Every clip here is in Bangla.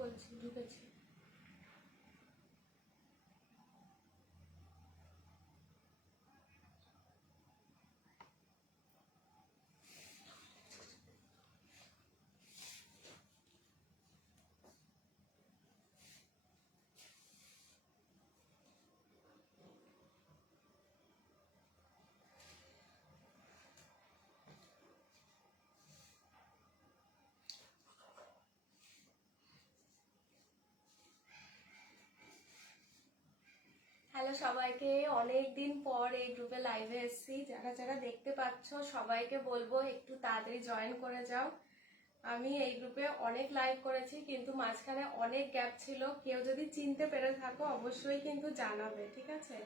বলছি ঢুকেছি। হ্যালো সবাইকে, অনেক দিন পর এই গ্রুপে লাইভে এসেছি। যারা যারা দেখতে পাচ্ছ সবাইকে বলবো একটু তাড়াতাড়ি জয়েন করে যাও। আমি এই গ্রুপে অনেক লাইভ করেছি, কিন্তু মাঝখানে অনেক গ্যাপ ছিল। কেউ যদি চিনতে পেরে থাকো অবশ্যই কিন্তু জানাবে, ঠিক আছে?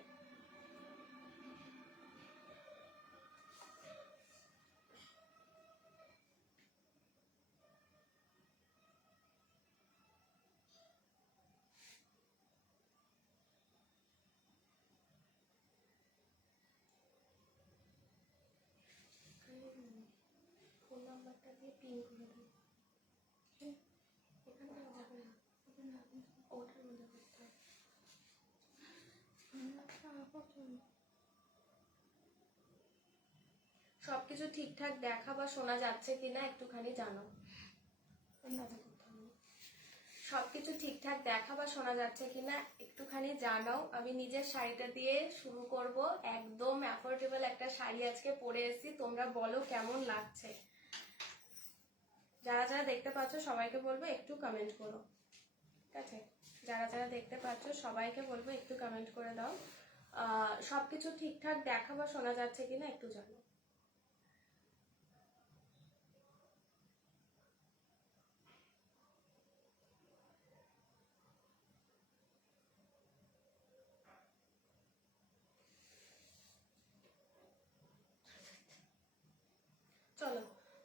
ফোন নাম্বারটা দিয়ে পিন করে দিই। এখানে যাবে না, ওটার মধ্যে করতে হবে। সবকিছু ঠিকঠাক দেখা বা শোনা যাচ্ছে কিনা একটুখানি জানাও। সবকিছু ঠিকঠাক দেখা বা শোনা যাচ্ছে কিনা একটুখানি জানাও। আমি নিজের শাড়িটা দিয়ে শুরু করব। একদম অ্যাফোর্ডেবল একটা শাড়ি আজকে পরে এসেছি, তোমরা বলো কেমন লাগছে। যারা যারা দেখতে পাচ্ছ সবাইকে বলবো একটু কমেন্ট করো, ঠিক আছে? যারা যারা দেখতে পাচ্ছ সবাইকে বলবো একটু কমেন্ট করে দাও। সবকিছু ঠিকঠাক দেখা বা শোনা যাচ্ছে কিনা একটু জানো। চলো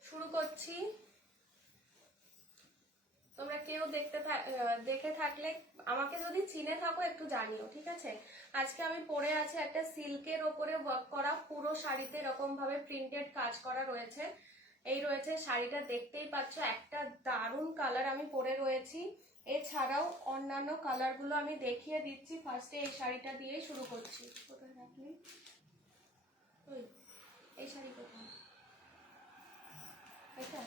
শুরু করছি। তোমরা কেউ দেখে থাকলে আমাকে যদি চিনে থাকো একটু জানিও, ঠিক আছে? আজকে আমি পরে আছি একটা সিল্কের ওপরে ওয়ার্ক করা পুরো শাড়িতে এরকম ভাবে প্রিন্টেড কাজ করা রয়েছে। এই রয়েছে শাড়িটা, দেখতেই পাচ্ছ একটা দারুণ কালার আমি পরে রয়েছি। এছাড়াও অন্যান্য কালারগুলো আমি দেখিয়ে দিচ্ছি। ফার্স্টে এই শাড়িটা দিয়েই শুরু করছি। কোথায় রাখলি? এই শাড়ি কোথায়? এটা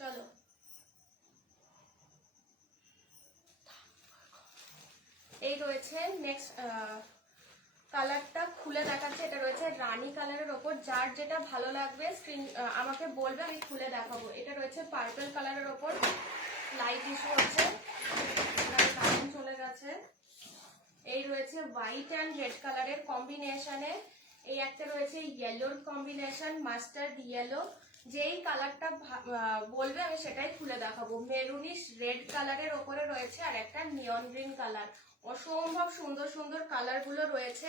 চলো এই রয়েছে নেক্সট কালারটা খুলে দেখাচ্ছে। এটা রয়েছে রানী কালারের ওপর, যার যেটা ভালো লাগবে আমাকে বলবে, আমি খুলে দেখাবো। এটা রয়েছে পার্পল কালারের ওপর, লাইট ইস্যু হচ্ছে, কারেন্ট চলে গেছে। এই রয়েছে হোয়াইট অ্যান্ড রেড কালারের কম্বিনেশনে। এই একটা রয়েছে ইয়েলোর কম্বিনেশন, মাস্টার্ড ইয়েলো। যেই কালারটা বলবে আমি সেটাই খুলে দেখাবো। মেরুনিশ রেড কালারের ওপরে রয়েছে আর একটা নিয়ন গ্রিন কালার। অসম্ভব সুন্দর সুন্দর কালার গুলো রয়েছে।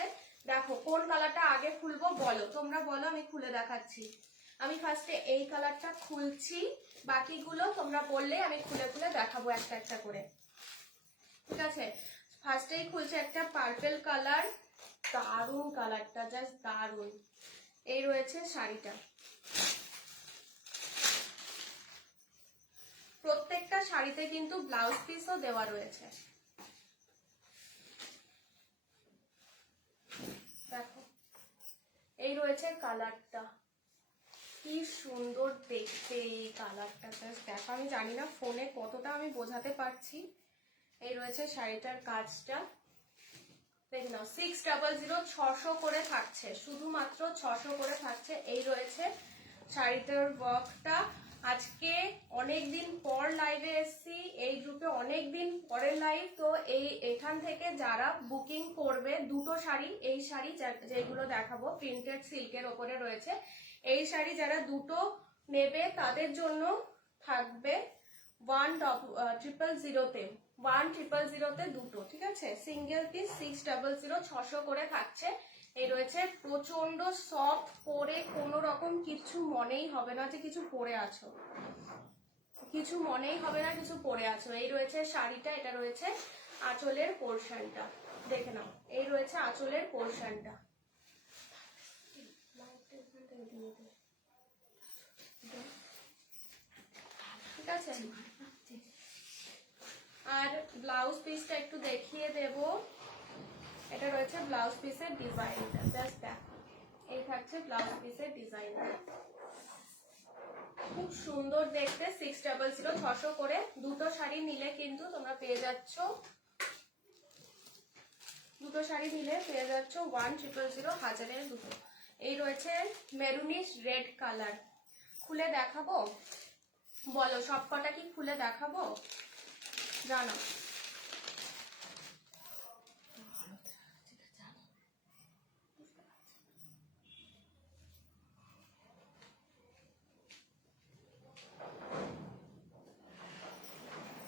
দেখো কোন কালারটা আগে খুলবো বলো, তোমরা বলো, আমি খুলে দেখাচ্ছি। আমি ফার্স্টে এই কালারটা খুলছি, বাকিগুলো তোমরা বললে আমি খুলে খুলে দেখাবো একটা একটা করে, ঠিক আছে? ফার্স্টেই খুলছে একটা পার্পল কালার, দারুণ কালারটা, জাস্ট দারুণ। এই রয়েছে শাড়িটা। প্রত্যেকটা শাড়িতে কিন্তু ব্লাউজ পিসও দেওয়া রয়েছে। দেখো এই রয়েছে কালারটা, কি সুন্দর দেখতে এই কালারটা। জাস্ট দেখো, আমি জানি না ফোনে কতটা আমি বোঝাতে পারছি। এই রয়েছে শাড়িটার কাজটা, দেখে নাও। 600 600 করে থাকছে, শুধুমাত্র 600 করে থাকছে। এই রয়েছে শাড়িটার ওয়ার্কটা। আজকে অনেকদিন পর লাইভে এসেছি, এই গ্রুপে অনেকদিন পরের লাইভ। তো এখান থেকে যারা বুকিং করবে দুটো শাড়ি, এই শাড়ি যেগুলো দেখাবো প্রিন্টেড সিল্কের ওপরে রয়েছে, এই শাড়ি যারা দুটো নেবে তাদের জন্য থাকবে 1000তে 1000তে দুটো, ঠিক আছে? সিঙ্গেল পিস 600 600 করে থাকছে। এই রয়েছে প্রচন্ড সফট, পরে কোনো রকম কিছু মনেই হবে না যে কিছু পরে আছো, কিছু মনেই হবে না কিছু পরে আছো। এই রয়েছে শাড়িটা, এটা রয়েছে আঁচলের পোর্শনটা, দেখে নাও। এই রয়েছে আঁচলের পোর্শনটা, ঠিক আছে। আর ব্লাউজ পিসটা একটু দেখিয়ে দেব। এটা রয়েছে ব্লাউজ পিসের ডিজাইনটা, জাস্ট দেখো, এই থাকছে ব্লাউজ পিসের ডিজাইনটা, খুব সুন্দর দেখতে। 600 600 করে দুটো শাড়ি নিলে কিন্তু তোমরা পেয়ে যাচ্ছ, দুটো শাড়ি নিলে পেয়ে যাচ্ছ 1000 হাজারের দুটো। এই রয়েছে মেরুনিশ রেড কালার, খুলে দেখাবো? বলো সব কটা কি খুলে দেখাবো, জানো?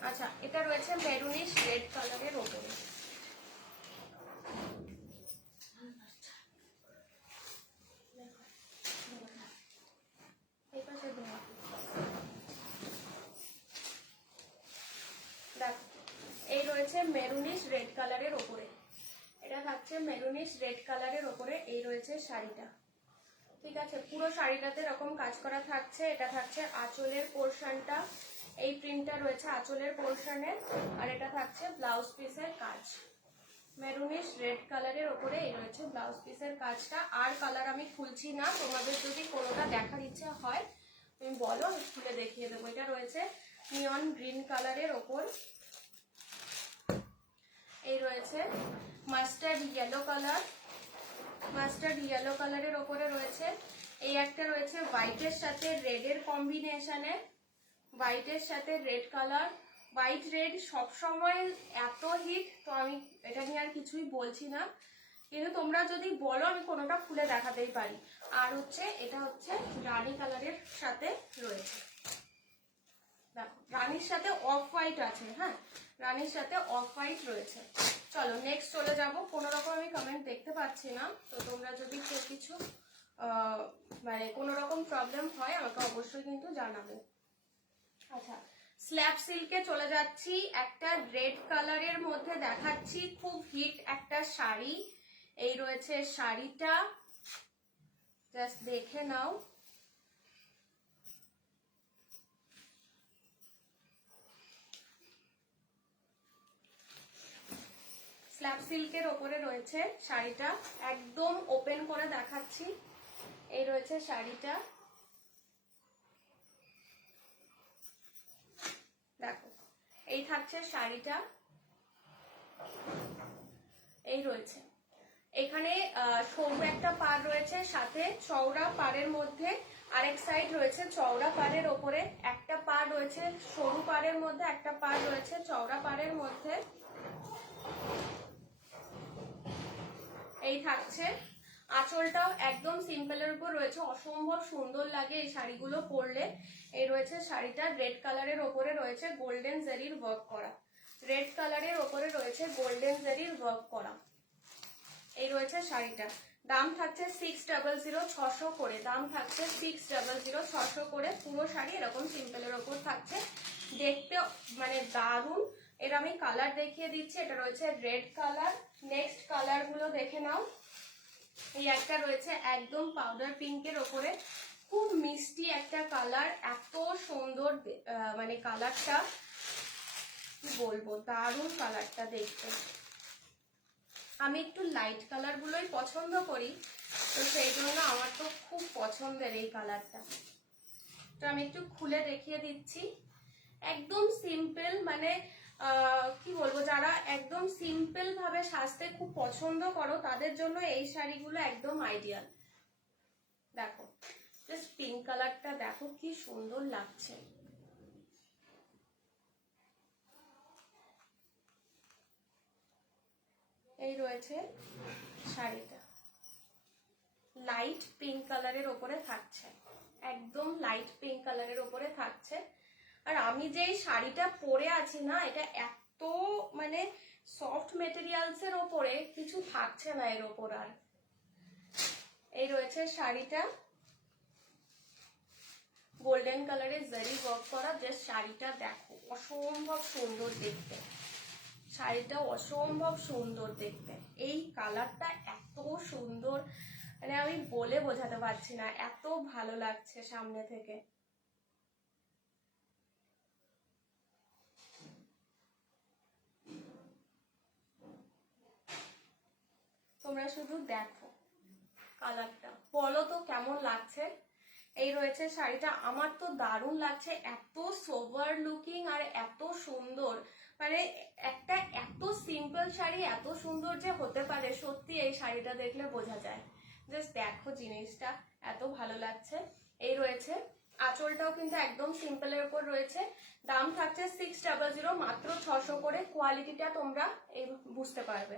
আচ্ছা, এটা রয়েছে মেরুনিশ রেড কালারের ওপরে, এই রয়েছে মেরুনিশ রেড কালারের ওপরে, এটা থাকছে মেরুনিশ রেড কালারের ওপরে। এই রয়েছে শাড়িটা, ঠিক আছে। পুরো শাড়িটাতে এরকম কাজ করা থাকছে। এটা থাকছে আঁচলের পোর্শনটা, এই প্রিন্টটা রয়েছে আঁচলের পোর্শনে, আর এটা থাকছে ব্লাউজ পিসের কাজ। মেরুনিশ রেড কালারের ওপরে এই রয়েছে ব্লাউজ পিসের কাজটা। আর কালার আমি খুলছি না, তোমাদের যদি কোনোটা দেখার ইচ্ছা হয় তুমি বলো, আমি খুলে দেখিয়ে দেবো। এটা রয়েছে নিয়ন গ্রিন কালারের ওপর, এই রয়েছে mustard yellow colour, mustard yellow কালারের ওপরে রয়েছে এই একটা রয়েছে হোয়াইটের সাথে রেডের কম্বিনেশনে, হোয়াইটের সাথে রেড কালার। হোয়াইট রেড সবসময় এত হিট, তো আমি এটা নিয়ে আর কিছুই বলছি না, কিন্তু তোমরা যদি বলো আমি কোনোটা খুলে দেখাতেই পারি। আর হচ্ছে এটা হচ্ছে রানী কালারের সাথে রয়েছে, দেখো রানীর সাথে অফ হোয়াইট আছে, হ্যাঁ রানীর সাথে অফ হোয়াইট রয়েছে। চলো নেক্সট চলে যাব। কোনো রকম আমি কমেন্ট দেখতে পাচ্ছি না, তো তোমরা যদি কেউ কিছু মানে কোনো রকম প্রবলেম হয় আমাকে অবশ্যই কিন্তু জানাবে। আচ্ছা, স্ল্যাব সিল্কে চলে যাচ্ছি। একটা রেড কালারের মধ্যে দেখাচ্ছি, খুব হিট একটা শাড়ি। এই রয়েছে শাড়িটা, জাস্ট দেখে নাও। স্ল্যাব সিল্কের ওপরে রয়েছে শাড়িটা, একদম ওপেন করে দেখাচ্ছি। এই রয়েছে শাড়িটা, দেখো এই থাকছে শাড়িটা, এই রয়েছে। এখানে সরু একটা পাড় রয়েছে, সাথে চওড়া পাড়ের মধ্যে আরেক সাইড রয়েছে চওড়া পাড়ের ওপরে একটা পাড় রয়েছে, সরু পাড়ের মধ্যে একটা পাড় রয়েছে চওড়া পাড়ের মধ্যে, এই থাকছে। আঁচলটাও একদম সিম্পলের উপর রয়েছে, অসম্ভব সুন্দর লাগে এই শাড়িগুলো পরলে। এই রয়েছে শাড়িটা, রেড কালারের ওপরে রয়েছে গোল্ডেন জারির ওয়ার্ক করা, রেড কালারের ওপরে রয়েছে গোল্ডেন জারির ওয়ার্ক করা। এই রয়েছে শাড়িটা, দাম থাকছে 600 600 করে, দাম থাকছে 600 600 করে। পুরো শাড়ি এরকম সিম্পলের ওপর থাকছে, দেখতে মানে দারুণ। এর আমি কালার দেখিয়ে দিচ্ছি। এটা রয়েছে রেড কালার, নেক্সট কালার গুলো দেখে নাও। এই একটা রয়েছে একদম পাউডার পিঙ্কের ওপরে, খুব মিষ্টি একটা কালার, এত সুন্দর মানে কালারটা কি বলবো, দারুণ কালারটা দেখতে। আমি একটু লাইট কালার গুলোই পছন্দ করি, তো সেই জন্য আমার তো খুব পছন্দের এই কালারটা। তো আমি একটু খুলে দেখিয়ে দিচ্ছি। একদম সিম্পল, মানে কি বলবো, যারা একদম সিম্পল ভাবে সাজতে খুব পছন্দ করো তাদের জন্য এই শাড়িগুলো একদম আইডিয়াল। দেখো জাস্ট পিঙ্ক কালারটা দেখো কি সুন্দর লাগছে। এই রয়েছে শাড়িটা, লাইট পিঙ্ক কালারের ওপরে থাকছে, একদম লাইট পিঙ্ক কালারের ওপরে থাকছে। আর আমি যে শাড়িটা পরে আছি না, এটা এত মানে সফট মেটেরিয়ালস এর ওপরে, কিছু থাকছে না এর ওপর আর। এই রয়েছে শাড়িটা, গোল্ডেন কালারের জারি ওয়ার্ক করা। জাস্ট শাড়িটা দেখো, অসম্ভব সুন্দর দেখতে, শাড়িটা অসম্ভব সুন্দর দেখতে। এই কালারটা এত সুন্দর, মানে আমি বলে বোঝাতে পারছি না, এত ভালো লাগছে সামনে থেকে। তোমরা শুধু দেখো কালারটা, বলো তো কেমন লাগছে। এই রয়েছে শাড়িটা, আমার তো দারুণ লাগছে, এত সোবার লুকিং আর এত সুন্দর, মানে একটা এত সিম্পল শাড়ি এত সুন্দর যে হতে পারে, সত্যি এই শাড়িটা দেখলে বোঝা যায়। জাস্ট দেখো জিনিসটা, এত ভালো লাগছে। এই রয়েছে আঁচলটাও কিন্তু একদম সিম্পলের উপর রয়েছে। দাম থাকছে 600, মাত্র 600 করে। কোয়ালিটিটা তোমরা এই বুঝতে পারবে,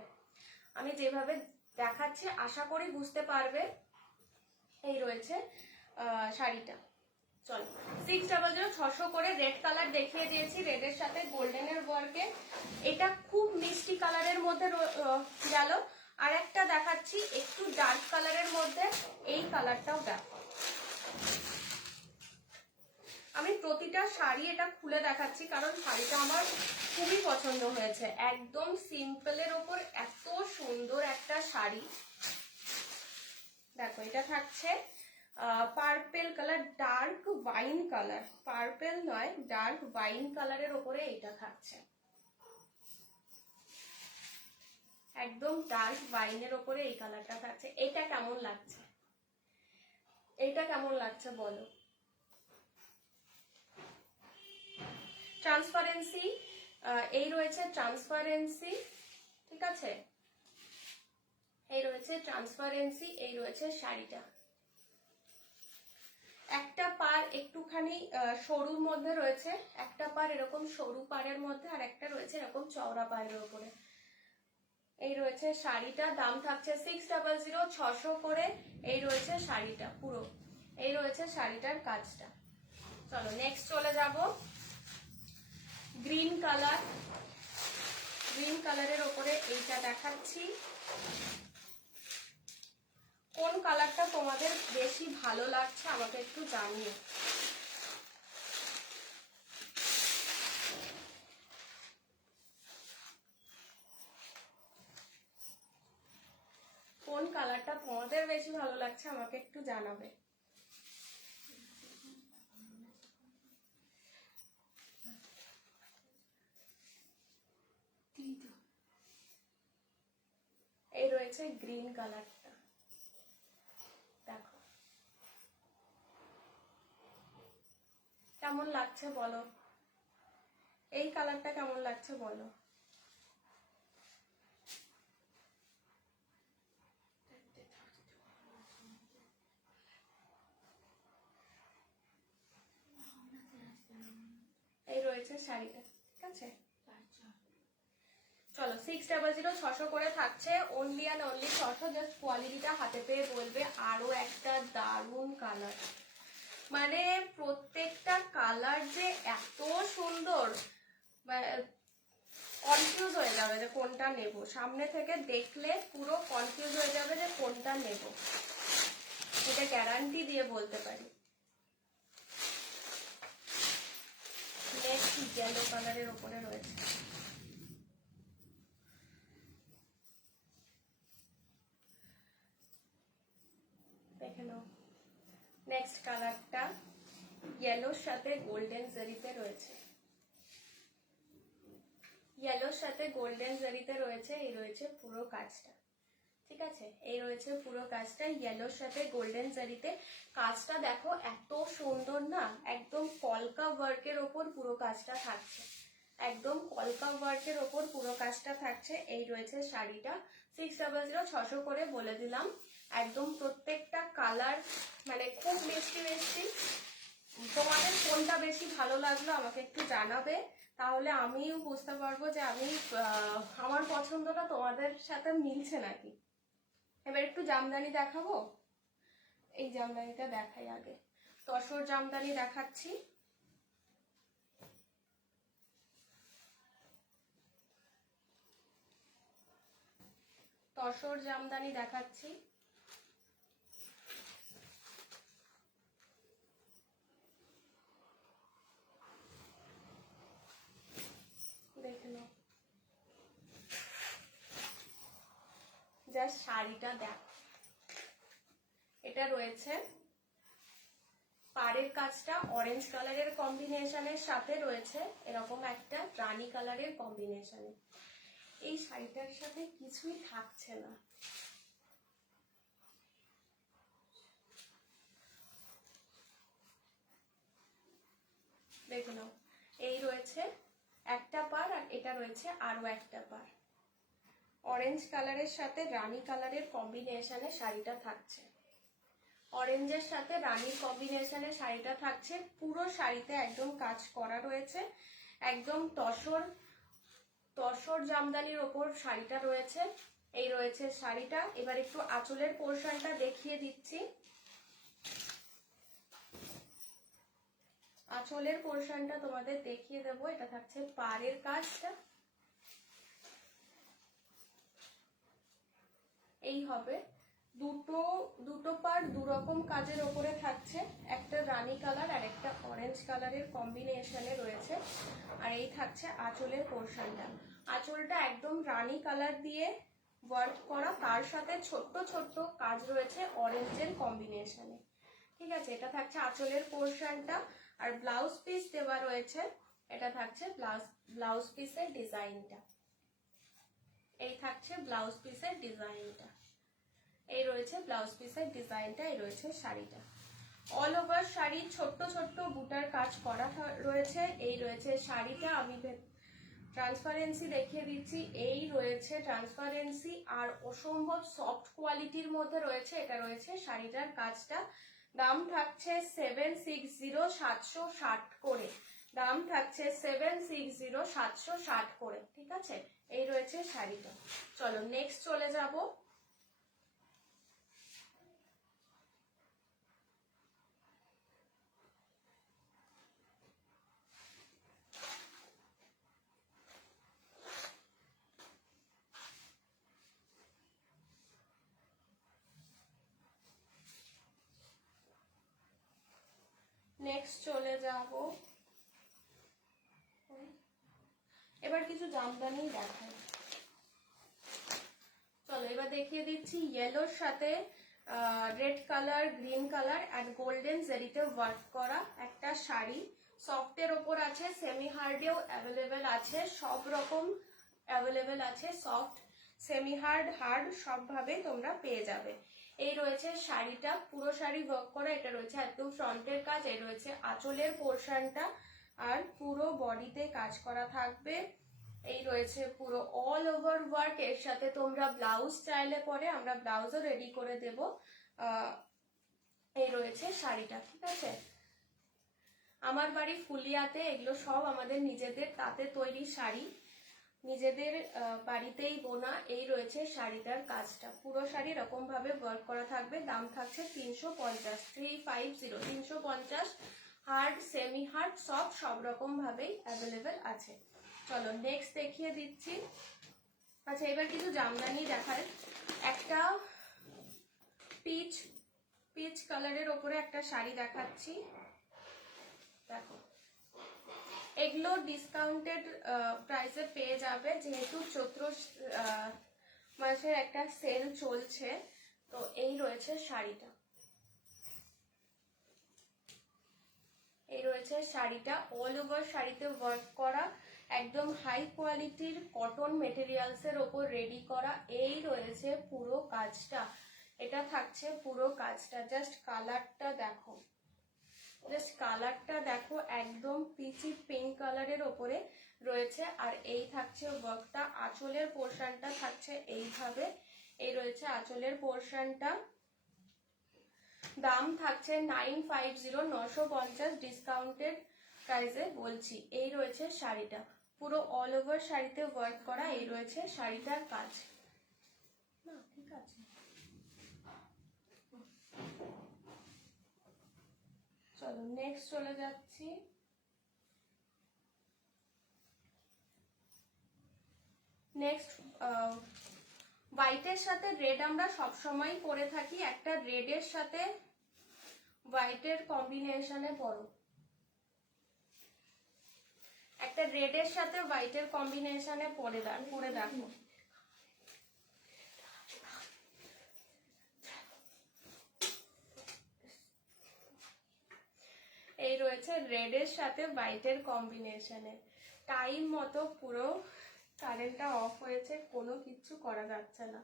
আমি যেভাবে দেখাচ্ছি আশা করি বুঝতে পারবে। এই রয়েছে শাড়িটা, চলো 600, 600 করে। রেড কালার দেখিয়ে দিয়েছি, রেডের সাথে গোল্ডেনের ওয়ার্কে, এটা খুব মিষ্টি কালারের মধ্যে গেল। আর একটা দেখাচ্ছি একটু ডার্ক কালারের মধ্যে, এই কালারটাও দেখো। আমি প্রতিটা শাড়ি এটা খুলে দেখাচ্ছি কারণ শাড়িটা আমার খুবই পছন্দ হয়েছে। একদম সিম্পলের ওপর এত সুন্দর একটা শাড়ি। দেখো এটা থাকছে purple colour, dark wine colour, purple নয় ডার্ক ওয়াইন কালারের ওপরে এটা থাকছে, একদম ডার্ক ওয়াইনের ওপরে এই কালারটা থাকছে। এটা কেমন লাগছে, এটা কেমন লাগছে বলো। ট্রান্সপারেন্সি, এই রয়েছে ট্রান্সপারেন্সি, ঠিক আছে, এই রয়েছে ট্রান্সপারেন্সি। এই রয়েছে শাড়িটা, একটা পার একটুখানি সরুর মধ্যে রয়েছে, একটা পার এরকম সরু পাড়ের মধ্যে, আর একটা রয়েছে এরকম চওড়া পাড়ের উপরে। এই রয়েছে শাড়িটা, দাম থাকছে 600, 600 করে। এই রয়েছে শাড়িটা পুরো, এই রয়েছে শাড়িটার কাজটা। চলো নেক্সট চলে যাব। গ্রিন কালার, গ্রিন কালারের ওপরে এইটা দেখাচ্ছি। কোন কালারটা তোমাদের বেশি ভালো লাগছে আমাকে একটু জানিও। কোন কালারটা তোমাদের বেশি ভালো লাগছে আমাকে একটু জানাবে। এই রয়েছে গ্রিন কালারটা, দেখো কেমন লাগছে বলো, এই কালারটা কেমন লাগছে বলো। এই রয়েছে শাড়িটা, ঠিক আছে। চলো 600, 600 করে থাকছে, অনলি অ্যান্ড অনলি 600। জাস্ট কোয়ালিটিটা হাতে পেয়ে বলবে। আরো একটা দারুণ কালার, মানে প্রত্যেকটা কালার যে এত সুন্দর, কনফিউজ হয়ে যাবে যে কোনটা নেব। সামনে থেকে দেখলে পুরো কনফিউজ হয়ে যাবে যে কোনটা নেব, এটা গ্যারান্টি দিয়ে বলতে পারি। নেক্সট ইয়েলো কালারের উপরে রয়েছে, দেখে নাও। নেক্সট কালারটা ইয়েলোর সাথে গোল্ডেন জারিতে রয়েছে, ইয়েলোর সাথে গোল্ডেন জারিতে রয়েছে। এই রয়েছে পুরো কাজটা, ঠিক আছে, এই রয়েছে পুরো কাজটা ইয়েলোর সাথে গোল্ডেন জারিতে। কাজটা দেখো এত সুন্দর না, একদম কলকা ওয়ার্কের ওপর পুরো কাজটা থাকছে, একদম কলকা ওয়ার্কের ওপর পুরো কাজটা থাকছে। এই রয়েছে শাড়িটা, 600, 600 করে বলে দিলাম। একদম প্রত্যেকটা কালার মানে খুব মিষ্টি মিষ্টি। তোমাদের কোনটা বেশি ভালো লাগলো আমাকে একটু জানাবে, তাহলে আমিও বুঝতে পারবো যে আমি আমার পছন্দটা তোমাদের সাথে মিলছে নাকি। এবার একটু জামদানি দেখাবো, এই জামদানিটা দেখাই আগে। তসর জামদানি দেখাচ্ছি, তসর জামদানি দেখাচ্ছি। শাড়িটা দেখো, এটা রয়েছে পাড়ের কাজটা অরেঞ্জ কালারের কম্বিনেশনের সাথে রয়েছে এরকম একটা রানী কালারের কম্বিনেশনে। এই শাড়িটার সাথে কিছুই থাকছে না, দেখে নাও। এই রয়েছে একটা পার আর এটা রয়েছে আরো একটা পার। অরেঞ্জ কালারের সাথে রানী কালারের কম্বিনেশনে শাড়িটা থাকছে, অরেঞ্জের সাথে রানীর কম্বিনেশনে শাড়িটা থাকছে। পুরো শাড়িতে একদম কাজ করা রয়েছে, একদম তসর জামদানির ওপর শাড়িটা রয়েছে। এই রয়েছে শাড়িটা। এবার একটু আঁচলের পোর্শনটা দেখিয়ে দিচ্ছি। আঁচলের পোর্শনটা তোমাদের দেখিয়ে দেবো। এটা থাকছে পাড়ের কাজটা, এই হবে। দুটো পার দুরকম কাজের ওপরে থাকছে, একটা রানী কালার আর একটা অরেঞ্জ কালারের কম্বিনেশনে রয়েছে। আর এই থাকছে আঁচলের পোর্শনটা। আঁচলটা একদম রানী কালার দিয়ে ওয়ার্ক করা, তার সাথে ছোট্ট ছোট্ট কাজ রয়েছে অরেঞ্জের কম্বিনেশনে। ঠিক আছে, এটা থাকছে আঁচলের পোর্শনটা। আর ব্লাউজ পিস দেওয়া রয়েছে, এটা থাকছে ব্লাউজ পিসের ডিজাইনটা। এই থাকছে ব্লাউজ পিসের ডিজাইনটা, এই রয়েছে ব্লাউজ পিসের ডিজাইনটা, এই রয়েছে শাড়িটা। অল ওভার শাড়ি ছোট্ট ছোট্ট বুটার কাজ করা রয়েছে। এই রয়েছে শাড়িটা, আমি ট্রান্সপারেন্সি দেখিয়ে দিচ্ছি। এই রয়েছে ট্রান্সপারেন্সি আর অসম্ভব সফট কোয়ালিটির মধ্যে রয়েছে। এটা রয়েছে শাড়িটার কাজটা। দাম থাকছে 760 760 করে, দাম থাকছে 760 760 করে। ঠিক আছে, এই রয়েছে শাড়িটা। চলো নেক্সট চলে যাব। নেক্সট চলে যাব, এবার কিছু জামদানি দেখাই। চলো এবার দেখিয়ে দিচ্ছি ইয়েলোর সাথে red colour, green colour and golden জেরিতে ওয়ার্ক করা একটা শাড়ি। সফটের ওপর আছে, সেমি হার্ডেও অ্যাভেলেবেল আছে, সব রকম অ্যাভেলেবেল আছে। সফট, সেমি হার্ড, হার্ড সবভাবে তোমরা পেয়ে যাবে। এই রয়েছে শাড়িটা, পুরো শাড়ি ওয়ার্ক করা। এটা রয়েছে একদম ফ্রন্টের কাজ, এই রয়েছে আঁচলের পোর্শনটা, আর পুরো বডিতে কাজ করা থাকবে। এই রয়েছে পুরো অল ওভার ওয়ার্ক। এর সাথে তোমরা ব্লাউজ চাইলে পরে আমরা ব্লাউজও রেডি করে দেব। এই রয়েছে শাড়িটা। ঠিক আছে, আমার বাড়ি ফুলিয়াতে, এগুলো সব আমাদের নিজেদের তাঁতে তৈরি শাড়ি, নিজেদের বাড়িতেই বোনা। এই রয়েছে শাড়িটার কাজটা, পুরো শাড়ি এরকম ভাবে ওয়ার্ক করা থাকবে। দাম থাকছে 350, 350, 350। হার্ড, সেমি হার্ড সব রকম ভাবেই অ্যাভেলেবেল আছে। চলো নেক্সট দেখিয়ে দিচ্ছি। আচ্ছা এবার কিছু জামদানি দেখায়। একটা পিচ কালারের ওপরে একটা শাড়ি দেখাচ্ছি, দেখো। এগুলো ডিসকাউন্টেড প্রাইসে পেয়ে যাবে, যেহেতু চৈত্র মাসের একটা সেল চলছে। তো এই রয়েছে শাড়িটা, এই রয়েছে শাড়িটা। অল ওভার শাড়িতে ওয়ার্ক করা, একদম হাই কোয়ালিটির কটন মেটেরিয়ালস এর ওপর রেডি করা। এই রয়েছে পুরো কাজটা, এটা থাকছে পুরো কাজটা। জাস্ট কালারটা দেখো, জাস্ট কালারটা দেখো, একদম পিচি পিঙ্ক কালারের ওপরে রয়েছে। আর এই থাকছে ওয়ার্কটা। আঁচলের পোর্শনটা থাকছে এইভাবে, এই রয়েছে আঁচলের পোর্শনটা। দাম থাকছে 950, 950 ডিসকাউন্টেড প্রাইসে বলছি। এই রয়েছে শাড়িটা, পুরো অল ওভার শাড়িতে ওয়ার্ক করা। এই রয়েছে শাড়িটার কাজ। না ঠিক আছে, চলো নেক্সট চলে যাচ্ছি। নেক্সট হোয়াইটের সাথে রেড আমরা সবসময় পরে থাকি। একটা রেডের সাথে হোয়াইটের কম্বিনেশনে পরো, একটা রেডের সাথে হোয়াইটের কম্বিনেশনে পরে দেখো। এই রয়েছে রেডের সাথে হোয়াইটের কম্বিনেশনে। টাইম মতো পুরো কারেন্টটা অফ হয়েছে, কোনো কিছু করা যাচ্ছে না।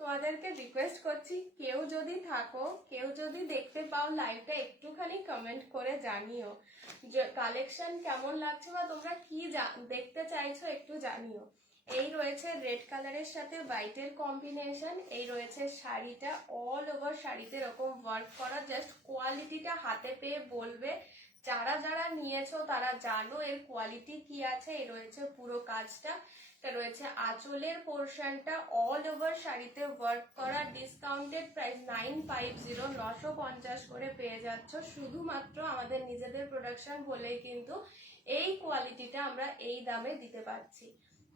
তোমাদেরকে রিকোয়েস্ট করছি, কেউ যদি থাকো, কেউ যদি দেখতে পাও লাইভটা, একটুখানি কমেন্ট করে জানিও যে কালেকশন কেমন লাগছে বা তোমরা কি দেখতে চাইছো, একটু জানিও। এই রয়েছে রেড কালারের সাথে হোয়াইটের কম্বিনেশন। এই রয়েছে শাড়িটা, অল ওভার শাড়িতে এরকম ওয়ার্ক করা। জাস্ট কোয়ালিটিটা হাতে পেয়ে বলবে, যারা যারা নিয়েছো তারা জানো এর কোয়ালিটি কি আছে। এই রয়েছে পুরো কাজটা। এটা রয়েছে আঁচলের পোর্শনটা, অল ওভার শাড়িতে ওয়ার্ক করা। ডিসকাউন্টেড প্রাইস 950, 950 করে পেয়ে যাচ্ছ। শুধুমাত্র আমাদের নিজেদের প্রোডাকশন বলেই কিন্তু এই কোয়ালিটিটা আমরা এই দামে দিতে পারছি।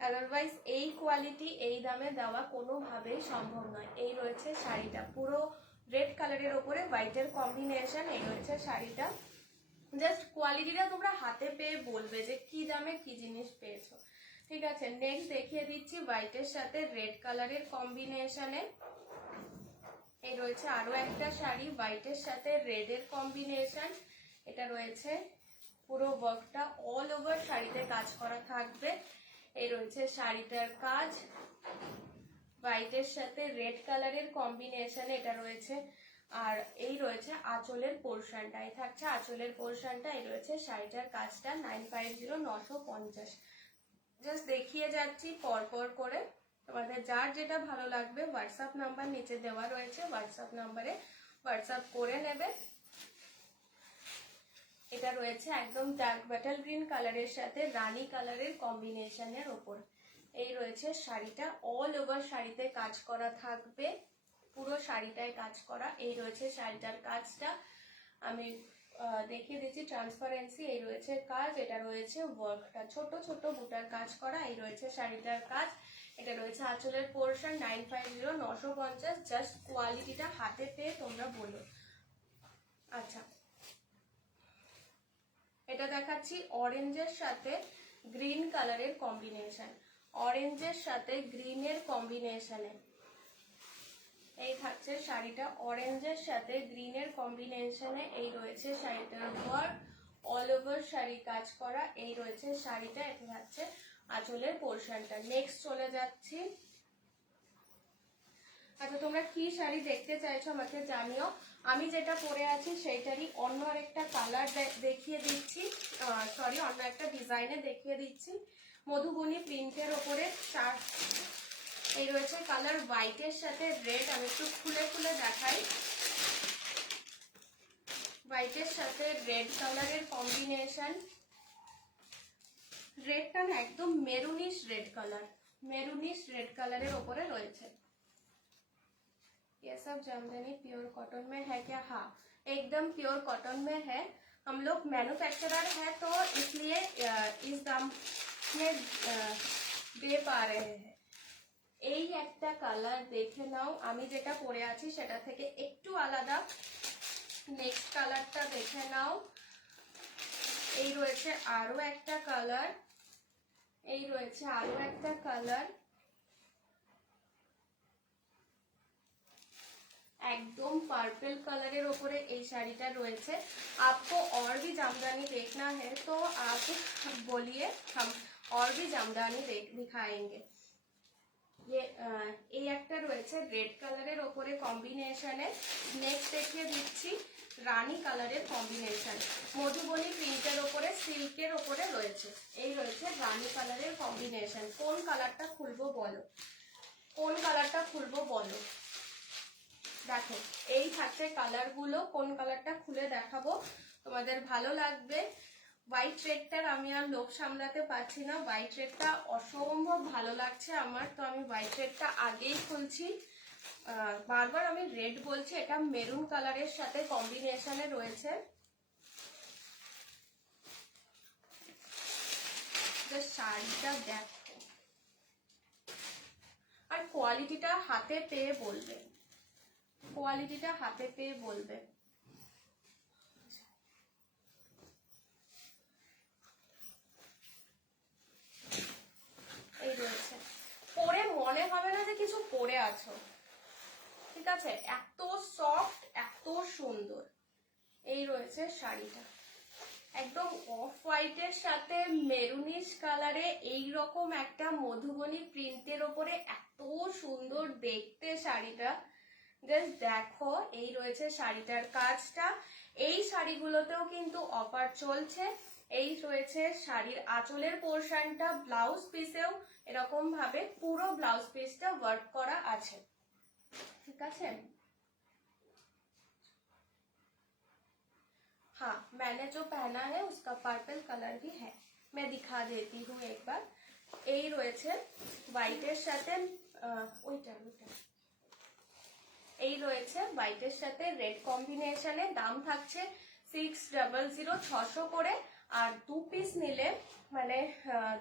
আদারওয়াইজ এই কোয়ালিটি এই দামে দেওয়া কোনোভাবেই সম্ভব নয়। এই রয়েছে শাড়িটা, পুরো রেড কালারের ওপরে হোয়াইটের কম্বিনেশন। এই রয়েছে শাড়িটা। জাস্ট কোয়ালিটিটা তোমরা হাতে পেয়ে বলবে যে কি দামে কি জিনিস পেয়েছো। ঠিক আছে, নেক্সট দেখিয়ে দিচ্ছি হোয়াইটের সাথে রেড কালারের কম্বিনেশনে। এই রয়েছে আরো একটা শাড়ি হোয়াইটের সাথে রেডের কম্বিনেশন। এটা রয়েছে পুরো ওয়ার্কটা, অল ওভার শাড়িতে কাজ করা থাকবে। এই রয়েছে শাড়িটার কাজ, হোয়াইটের সাথে রেড কালারের কম্বিনেশনে এটা রয়েছে। আর এই রয়েছে আঁচলের পোর্শনটা, এই থাকছে আঁচলের পোর্শনটা। এই রয়েছে শাড়িটার কাজটা। 950, 950। জাস্ট দেখিয়ে যাচ্ছি পরপর করে। তোমাদের যার যেটা ভালো লাগবে হোয়াটসঅ্যাপ নাম্বার নিচে দেওয়া রয়েছে, হোয়াটসঅ্যাপ নাম্বারে হোয়াটসঅ্যাপ করে নেবে। এটা রয়েছে একদম ডার্ক ব্যাটল গ্রিন কালারের সাথে রানী কালারের কম্বিনেশনের ওপর। এই রয়েছে শাড়িটা, অল ওভার শাড়িতে কাজ করা থাকবে, পুরো শাড়িটায় কাজ করা। এই রয়েছে শাড়িটার কাজটা, আমি দেখিয়ে দিচ্ছি ট্রান্সপারেন্সি। এই রয়েছে কাজ, এটা রয়েছে ওয়ার্কটা, ছোট ছোট বুটার কাজ করা। এই রয়েছে শাড়িটার কাজ। এটা রয়েছে আঁচলের পোর্শন। 950, 950। জাস্ট কোয়ালিটিটা হাতে পেয়ে তোমরা বলো। আচ্ছা, এটা দেখাচ্ছি অরেঞ্জের সাথে গ্রিন কালারের কম্বিনেশন, অরেঞ্জের সাথে গ্রিনের কম্বিনেশনে। এই থাকছে শাড়িটা অরেঞ্জের সাথে গ্রিনের কম্বিনেশনে। এই রয়েছে শাড়িটার ওয়ার্ক, অল ওভার শাড়ি কাজ করা। এই রয়েছে শাড়িটা, এটা থাকছে আঁচলের পোর্শনটা। নেক্সট চলে যাচ্ছি। আচ্ছা, তোমরা কি শাড়ি দেখতে চাইছো আমাকে জানিও। আমি যেটা পরে আছি সেইটারই অন্য আরেকটা কালার দেখিয়ে দিচ্ছি, সরি অন্য একটা ডিজাইনে দেখিয়ে দিচ্ছি। মধুবনী প্রিন্টের ওপরে এই রয়েছে কালার হোয়াইটের সাথে রেড। আমি একটু খুলে খুলে দেখাই। হোয়াইটের সাথে রেড কালারের কম্বিনেশন। রেডটা না একদম maroonish red colour, maroonish red কালারের ওপরে রয়েছে। ये सब जामदानी प्योर कॉटन में है क्या? हाँ, एकदम प्योर कॉटन में है। हम लोग मैन्युफैक्चरर है तो इसलिए इस दाम में दे पा रहे हैं। এই একটা কালার দেখে নাও, আমি যেটা পরে আছি সেটা থেকে একটু আলাদা। নেক্সট কালারটা দেখে নাও। এই রয়েছে আরো একটা কালার, এই রয়েছে আরো একটা কালার। एकदम पर्पल कलर ऊपर शाड़ीटा रही है। आपको और भी जामदानी देखना है तो आप बोलिए, हम और भी जामदानी दिखाएंगे। ये एक रही रेड कलर ऊपर कम्बिनेशन। नेक्स्ट देखिए दीची रानी कलर कम्बिनेशन, मधुबनी प्रिंटर ऊपर सिल्कर ऊपर रही रानी कलर कम्बिनेशन। कौन कलरटा खुलबो बोलो, कौन कलरटा खुलबो बोलो। देखो এই থাকছে কালারগুলো, কোন কালারটা খুলে দেখাবো তোমাদের ভালো লাগবে। হোয়াইট রেডটার আমি আর লোভ সামলাতে পারছি না, হোয়াইট রেডটা অসম্ভব ভালো লাগছে আমার, তো আমি হোয়াইট রেডটা আগেই খুলছি। বারবার আমি রেড বলছি, এটা মেরুন কালারের সাথে কম্বিনেশনে রয়েছে। শাড়িটা দেখো আর কোয়ালিটিটা হাতে পেয়ে বলবে, কোয়ালিটিটা হাতে পেয়ে বলবে। এই রয়েছে, পরে মনে হবে না যে কিছু পরে আছো, ঠিক আছে? এত সফট, এত সুন্দর। এই রয়েছে শাড়িটা, একদম অফ হোয়াইটের সাথে মেরুনিশ কালারে এইরকম একটা মধুবনী প্রিন্টের ওপরে এত সুন্দর দেখতে শাড়িটা। জাস্ট দেখো, এই রয়েছে শাড়িটার কাজটা। এই শাড়িগুলোতেও কিন্তু অফার চলছে। এই রয়েছে শাড়ির আঁচলের পোর্শনটা, ব্লাউজ পিসেও এরকম ভাবে পুরো ব্লাউজ পিসটা ওয়ার্ক করা আছে, ঠিক আছে। हाँ, मैंने जो पहना है उसका पर्पल कलर भी है, मैं दिखा देती हूँ एक बार। এই রয়েছে হোয়াইটের সাথে ওইটা এই রয়েছে হোয়াইটের সাথে রেড কম্বিনেশনে, দাম থাকছে 600 600 করে। আর 2 পিস নিলে মানে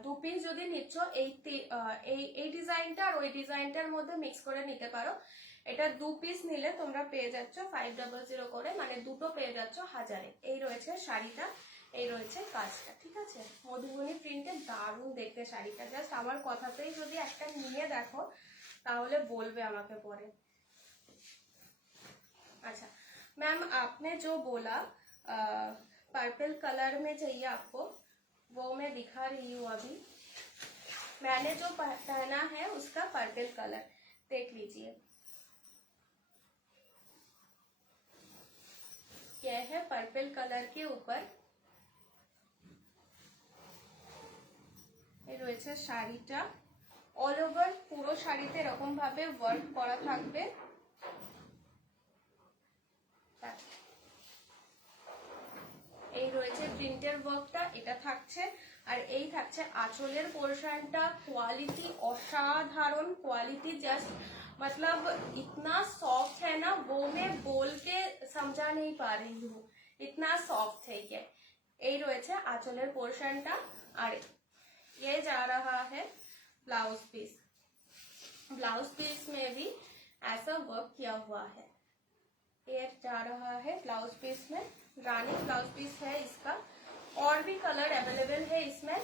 2 পিস যদি নিচ্ছ এই ডিজাইনটা আর ওই ডিজাইনটার মধ্যে মিক্স করে নিতে পারো। এটা 2 পিস নিলে তোমরা পেয়ে যাচ্ছ 500 করে, মানে দুটো পেয়ে যাচ্ছ 1000-এ। এই রয়েছে শাড়িটা, এই রয়েছে কাজটা, ঠিক আছে। মধুবনী প্রিন্টে দারুণ দেখতে শাড়িটা। জাস্ট আমার কথাতেই যদি একটা নিয়ে দেখো তাহলে বলবে আমাকে পরে। अच्छा मैम, आपने जो बोला पर्पल कलर में चाहिए आपको, वो मैं दिखा रही हूँ अभी। मैंने जो पहना है उसका पर्पल कलर देख लीजिए, यह है पर्पल कलर के ऊपर। এই রয়েছে শাড়িটা, অল ওভার পুরো শাড়িতে এরকম ভাবে ওয়ার্ক করা থাকবে। এই রয়েছে প্রিন্টের ওয়ার্কটা, এটা থাকছে। আর এই থাকছে আঁচলের পোর্শনটা। क्वालिटी असाधारण क्वालिटी, जस्ट मतलब इतना सॉफ्ट है ना, वो मैं बोल के समझा नहीं पा रही हूँ, इतना सॉफ्ट है ये। এই রয়েছে আঁচলের পোর্শনটা। আর ये जा रहा है ब्लाउज पीस, ब्लाउज पीस में भी ऐसा वर्क किया हुआ है। ये जा रहा है ब्लाउज पीस में, रानी ब्लाउज पीस है इसका। और भी कलर अवेलेबल है इसमें,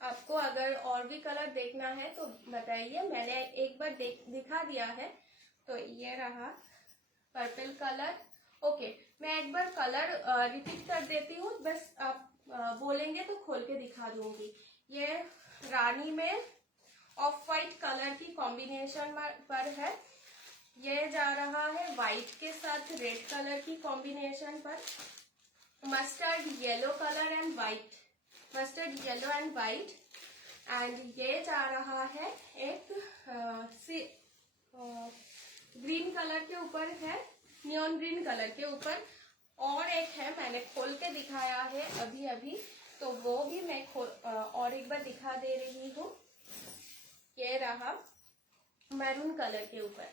आपको अगर और भी कलर देखना है तो बताइए, मैंने एक बार दिखा दिया है। तो ये रहा पर्पल कलर। ओके, मैं एक बार कलर रिपीट कर देती हूँ, बस आप बोलेंगे तो खोल के दिखा दूंगी। ये रानी में ऑफ वाइट कलर की कॉम्बिनेशन पर है। ये जा रहा है व्हाइट के साथ रेड कलर की कॉम्बिनेशन पर, mustard yellow colour and white, mustard yellow and white. And ये जा रहा है एक ग्रीन कलर के ऊपर है, नियॉन ग्रीन कलर के ऊपर। और एक है, मैंने खोल के दिखाया है अभी अभी, तो वो भी मैं और एक बार दिखा दे रही हूँ। ये रहा मैरून कलर के ऊपर,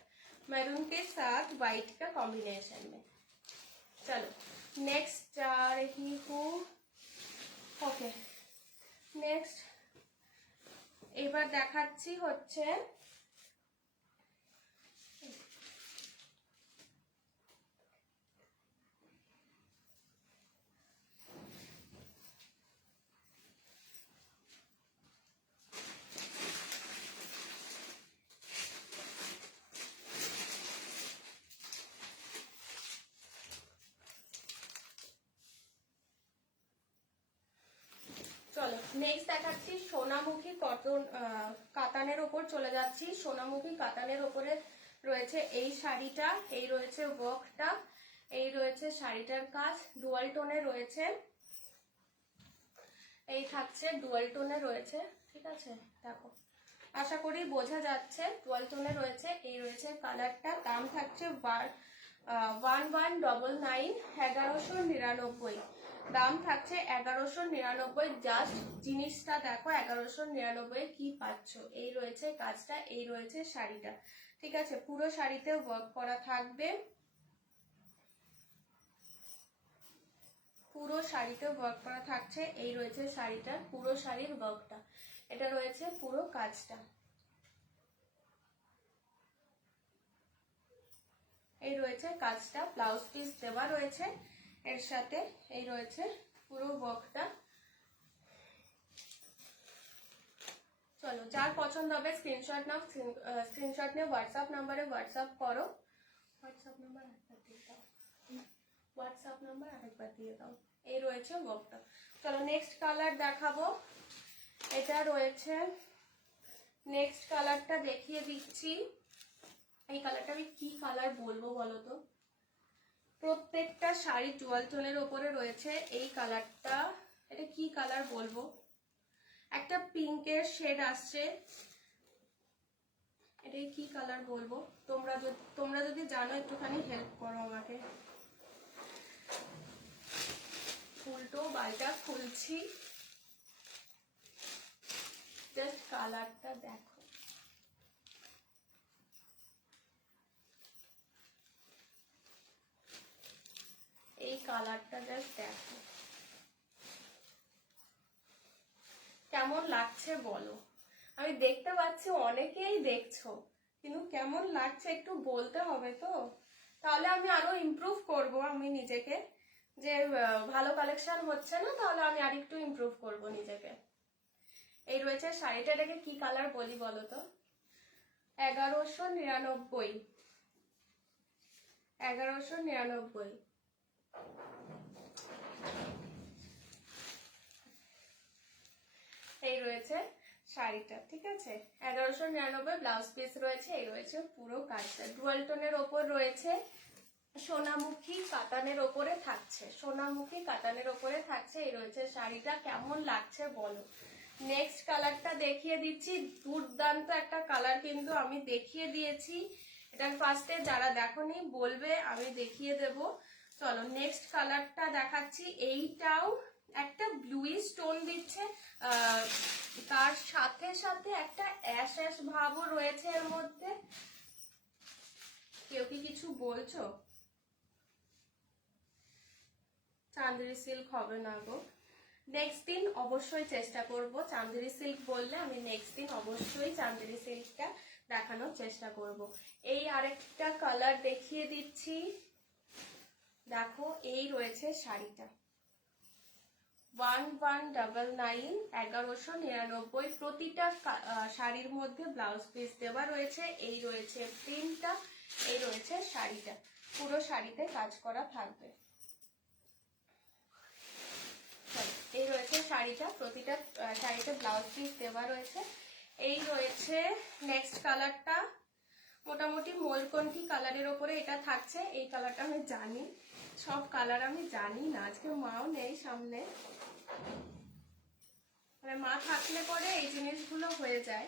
मैरून के साथ व्हाइट का कॉम्बिनेशन में। चलो नेक्स्ट जा रही हूँ। ओके, नेक्स्ट এবার দেখাচ্ছি হচ্ছে চলো নেক্সট দেখাচ্ছি সোনামুখী কটন কাতানের ওপর চলে যাচ্ছি। সোনামুখী কাতানের ওপরে রয়েছে এই শাড়িটা, এই রয়েছে ওয়ার্কটা, এই রয়েছে শাড়িটার কাজ, ডুয়াল টোনে রয়েছে। এই থাকছে ডুয়াল টোনে রয়েছে, ঠিক আছে। দেখো, আশা করি বোঝা যাচ্ছে, ডুয়াল টোনে রয়েছে। এই রয়েছে কালারটা, দাম থাকছে 1199, 1199 দাম থাকছে 1199। জাস্ট জিনিসটা দেখো, 1199 কি পাচ্ছ। এই রয়েছে কাজটা, এই রয়েছে শাড়িটা, ঠিক আছে। পুরো শাড়িতে ওয়ার্ক করা থাকবে, পুরো শাড়িতে ওয়ার্ক করা থাকছে। এই রয়েছে শাড়িটার পুরো শাড়ির ওয়ার্কটা, এটা রয়েছে পুরো কাজটা। এই রয়েছে কাজটা, ব্লাউজ পিস দেওয়া রয়েছে এর সাথে। এই রয়েছে পুরো ওয়ার্কটা। চলো, যার পছন্দ হবে স্ক্রিনশট নাও, স্ক্রিনশট নিয়ে হোয়াটসঅ্যাপ নাম্বারে হোয়াটসঅ্যাপ করো। হোয়াটসঅ্যাপ নাম্বার হোয়াটসঅ্যাপ নাম্বার আরেকবার দিয়ে দাও। এই রয়েছে ওয়ার্কটা। চলো নেক্সট কালার দেখাবো। এটা রয়েছে, নেক্সট কালারটা দেখিয়ে দিচ্ছি। এই কালারটা আমি কি কালার বলবো বলো তো? প্রত্যেকটা শাড়ি ডুয়াল টোনের ওপরে রয়েছে এই কালারটা। এটা কি কালার বলবো? একটা পিঙ্কের শেড আসছে, এটা কি কালার বলবো? তোমরা যদি জানো একটুখানি হেল্প করো আমাকে। উল্টো বালটা খুলছি, জাস্ট কালারটা দেখো। এই কালারটা জাস্ট দেখো কেমন লাগছে বলো। আমি দেখতে পাচ্ছি অনেকেই দেখছো, কিন্তু কেমন লাগছে একটু বলতে হবে তো, তাহলে আমি আরো ইমপ্রুভ করব আমি নিজেকে। যে ভালো কালেকশন হচ্ছে না, তাহলে আমি আরেকটু ইমপ্রুভ করব নিজেকে। এই রয়েছে শাড়িটা, এটাকে কি কালার বলি বলো তো? 1199। 1199। এই রয়েছে শাড়িটা, ঠিক আছে? 1199 ব্লাউজ পিস রয়েছে। এই রয়েছে পুরো কাজটা ডুয়াল টোনের ওপর রয়েছে, সোনামুখী কাতানের ওপরে থাকছে, সোনামুখী কাতানের ওপরে থাকছে। এই রয়েছে শাড়িটা, কেমন লাগছে বলো। নেক্সট কালারটা দেখিয়ে দিচ্ছি, দুর্দান্ত একটা কালার কিন্তু আমি দেখিয়ে দিয়েছি। এটার ফার্স্টে যারা দেখোনি বলবে, আমি দেখিয়ে দেব। চলো নেক্সট কালারটা দেখাচ্ছি। এইটাও একটা ব্লুই স্টোন দিচ্ছে, তার সাথে সাথে একটা অ্যাশ অ্যাশ ভাবও রয়েছে এর মধ্যে। কেউ কি কিছু বলছো? চান্দেরি সিল্ক হবে না গো। নেক্সট দিন অবশ্যই চেষ্টা করব, চান্দেরি সিল্ক বললে আমি নেক্সট দিন অবশ্যই চান্দেরি সিল্কটা দেখানোর চেষ্টা করব। এই আরেকটা কালার দেখিয়ে দিচ্ছি, দেখো। এই রয়েছে শাড়িটা 1199, 1199। প্রতিটা শাড়ির মধ্যে ব্লাউজ পিস দেওয়া রয়েছে। এই রয়েছে প্রিন্টটা, এই রয়েছে শাড়িটা, পুরো শাড়িতে কাজ করা থাকবে। এই রয়েছে শাড়িটা, প্রতিটা শাড়িতে ব্লাউজ পিস দেওয়া রয়েছে। এই রয়েছে নেক্সট কালারটা, মোটামুটি মলকন্ঠি কালারের ওপরে এটা থাকছে। এই কালারটা আমি জানি, সব কালার আমি জানি না, আজকে মাও নেই সামনে, মানে মা থাকলে পরে এই জিনিসগুলো হয়ে যায়।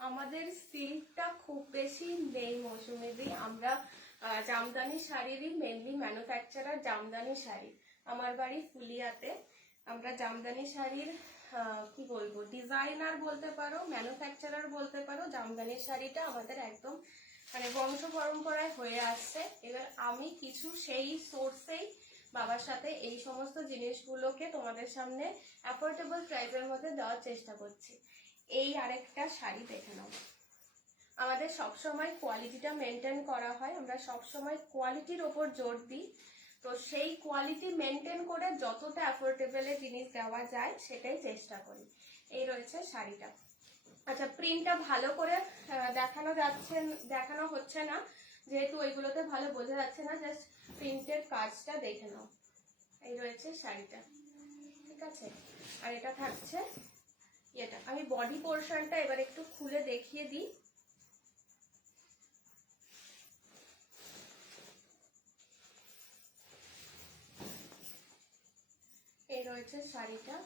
আমাদের সিল্কটা খুব বেশি নেই মৌসুমীদি, আমরা জামদানি শাড়িরই মেনলি ম্যানুফ্যাকচারার, জামদানি শাড়ি। আমার বাড়ি ফুলিয়াতে, আমরা জামদানি শাড়ির কি বলবো, ডিজাইনার বলতে পারো, ম্যানুফ্যাকচারার বলতে পারো। জামদানি শাড়িটা আমাদের একদম মানে বংশ পরম্পরায় হয়ে আসছে। এবার আমি কিছু সেই সোর্সেই বাবার সাথে এই সমস্ত জিনিসগুলোকে তোমাদের সামনে অ্যাফোর্ডেবল প্রাইসের মধ্যে দেওয়ার চেষ্টা করছি। এই আরেকটা শাড়ি দেখে নাও। আমাদের সবসময় কোয়ালিটিটা মেনটেন করা হয়, আমরা সবসময় কোয়ালিটির ওপর জোর দিই। তো সেই কোয়ালিটি মেনটেন করে যতটা অ্যাফোর্ডেবলে জিনিস দেওয়া যায় সেটাই চেষ্টা করি। এই রয়েছে শাড়িটা। আচ্ছা, প্রিন্টটা ভালো করে দেখানো হচ্ছে না, যেহেতু ওইগুলোতে ভালো বোঝা যাচ্ছে না, জাস্ট প্রিন্টের কাজটা দেখে নাও। এই রয়েছে শাড়িটা, ঠিক আছে? আর এটা থাকছে এটা। আমি বডি পোর্শনটা এবার একটু খুলে দেখিয়ে দিই। এই রয়েছে শাড়িটা।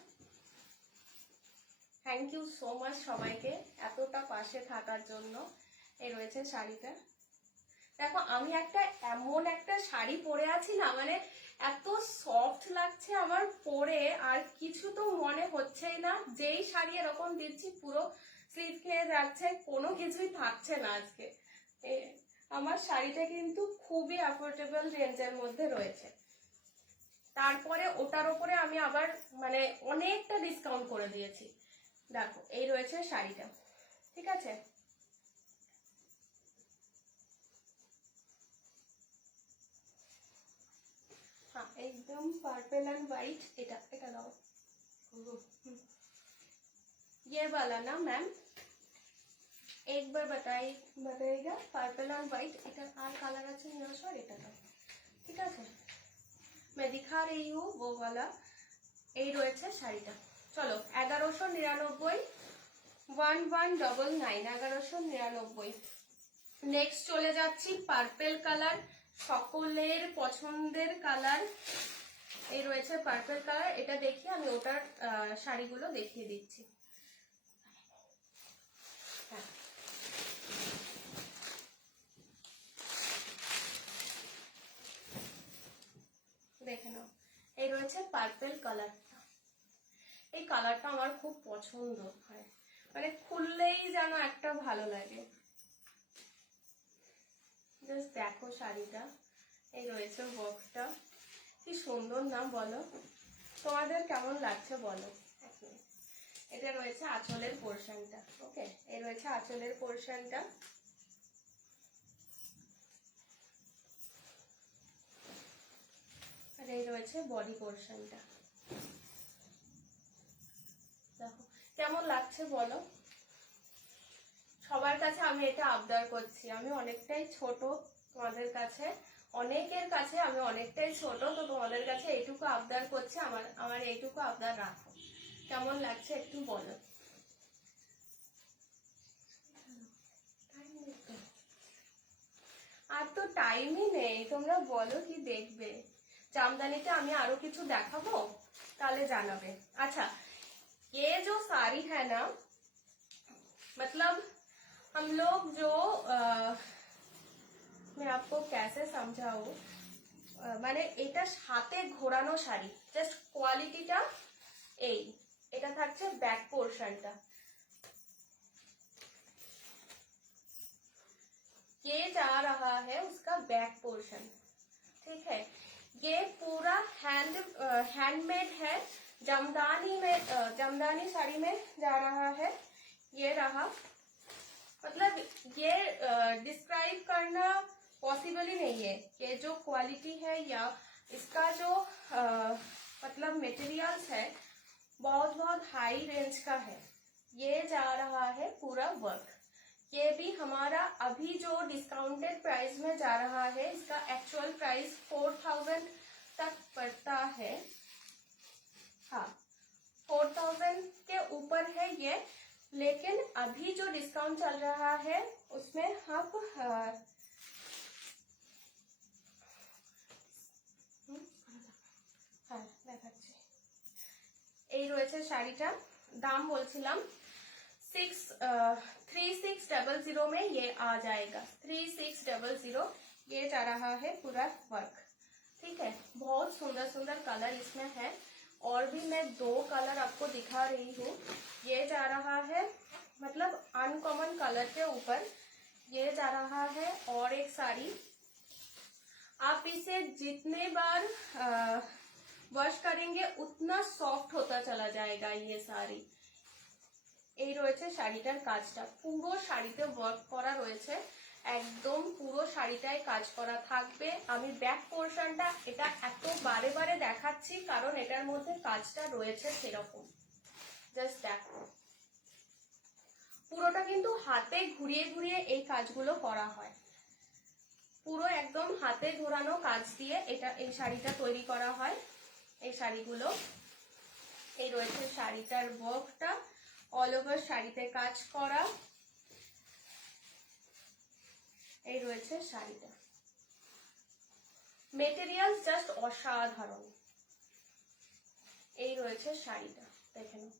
থ্যাংক ইউ সো মাচ সবাইকে এতটা পাশে থাকার জন্য। এই রয়েছে শাড়িটা, দেখো। আমি এমন একটা শাড়ি পরে আছি না, মানে এত সফট লাগছে আমার পরে, আর কিছু তো মনে হচ্ছেই না। যেই শাড়ি এরকম দিচ্ছি পুরো স্লিভ খেয়ে যাচ্ছে, কোনো কিছুই থাকছে না আজকে। আমার শাড়িটা কিন্তু খুবই অ্যাফোর্ডেবল রেঞ্জের মধ্যে রয়েছে। তারপরে ওটার উপরে আমি আবার মানে অনেকটা ডিসকাউন্ট করে দিয়েছি। দেখো এই রয়েছে শাড়িটা, ঠিক আছে? হ্যাঁ, একদম পার্পল एंड व्हाइट। এটা দাও, ये वाला ना मैम, एक बार बताइएगा पार्पल और व्हाइट এটা আর কালার আছে নিরসর এটা তো ঠিক আছে मैं दिखा रही हूँ वो वाला এই রয়েছে শাড়িটা চলো 1199 1199 1199 নেক্সট চলে যাচ্ছি পার্পল কালার সকলের পছন্দের কালার এই রয়েছে পার্পল কালার এটা দেখি আমি ওটার শাড়িগুলো দেখিয়ে দিচ্ছি হ্যাঁ দেখে নাও এই রয়েছে পার্পল কালারটা এই কালারটা আমার খুব পছন্দ হয় মানে খুললেই যেন একটা ভালো লাগে জাস্ট দেখো শাড়িটা এই রয়েছে বক্সটা কি সুন্দর না বলো তোমাদের কেমন লাগছে বলো এটা রয়েছে আঁচলের পোরশনটা ওকে এই রয়েছে আঁচলের পোরশনটা আর এই রয়েছে বডি পোরশনটা দেখো কেমন লাগছে বলো সবার কাছে আমি এটা আবদার করছি আমি অনেকটাই ছোট তোমাদের কাছে অনেকের কাছে আমি অনেকটাই ছোট তো তোমাদের কাছে এইটুকু আবদার করছি আমার এইটুকু আবদার রাখো কেমন লাগছে একটু বলো আর তো টাইমই নেই তোমরা বলো কি দেখবে জামদানিতে আমি আরো কিছু দেখাবো তাহলে জানাবে আচ্ছা ये जो साड़ी है ना मतलब हम लोग जो मैं आपको कैसे समझाऊं মানে এটা হাতে ঘোরানো শাড়ি জাস্ট কোয়ালিটিটা এই এটা থাকছে ব্যাক পোরশনটা ये जा रहा है उसका बैक पोर्शन ठीक है ये पूरा हैंडमेड है जमदानी साड़ी में जा रहा है ये रहा मतलब ये डिस्क्राइब करना पॉसिबल ही नहीं है ये जो क्वालिटी है या इसका जो मतलब मटेरियल्स है बहुत बहुत हाई रेंज का है ये जा रहा है पूरा वर्क ये भी हमारा अभी जो डिस्काउंटेड प्राइस में जा रहा है इसका एक्चुअल प्राइस 4000 तक पड़ता है हाँ 4000 के ऊपर है ये लेकिन अभी जो डिस्काउंट चल रहा है उसमें हम এই রয়েছে শাড়িটা দাম বলছিলাম 3600 में ये आ जाएगा 3600 ये जा रहा है पूरा वर्क ठीक है बहुत सुंदर सुंदर कलर इसमें है और भी मैं 2 कलर आपको दिखा रही हूँ ये जा रहा है मतलब अनकॉमन कलर के ऊपर ये जा रहा है और एक साड़ी आप इसे जितने बार वॉश करेंगे उतना सॉफ्ट होता चला जाएगा ये साड़ी এই রয়েছে শাড়িটার কাজটা পুরো শাড়িতে ওয়ার্ক করা রয়েছে একদম পুরো শাড়িটায় কাজ করা থাকবে আমি ব্যাক পোরশনটা এটা এত বারে বারে দেখাচ্ছি কারণ এটার মধ্যে কাজটা রয়েছে সেরকম জাস্ট দেখো পুরোটা কিন্তু হাতে ঘুরিয়ে ঘুরিয়ে এই কাজগুলো করা হয় পুরো একদম হাতে ঘোরানো কাজ দিয়ে এটা এই শাড়িটা তৈরি করা হয় এই শাড়িগুলো এই রয়েছে শাড়িটার ওয়ার্কটা অল ওভার শাড়িতে কাজ করা এই রয়েছে শাড়িটা মেটেরিয়াল জাস্ট অসাধারণ এই রয়েছে শাড়িটা দেখে নাও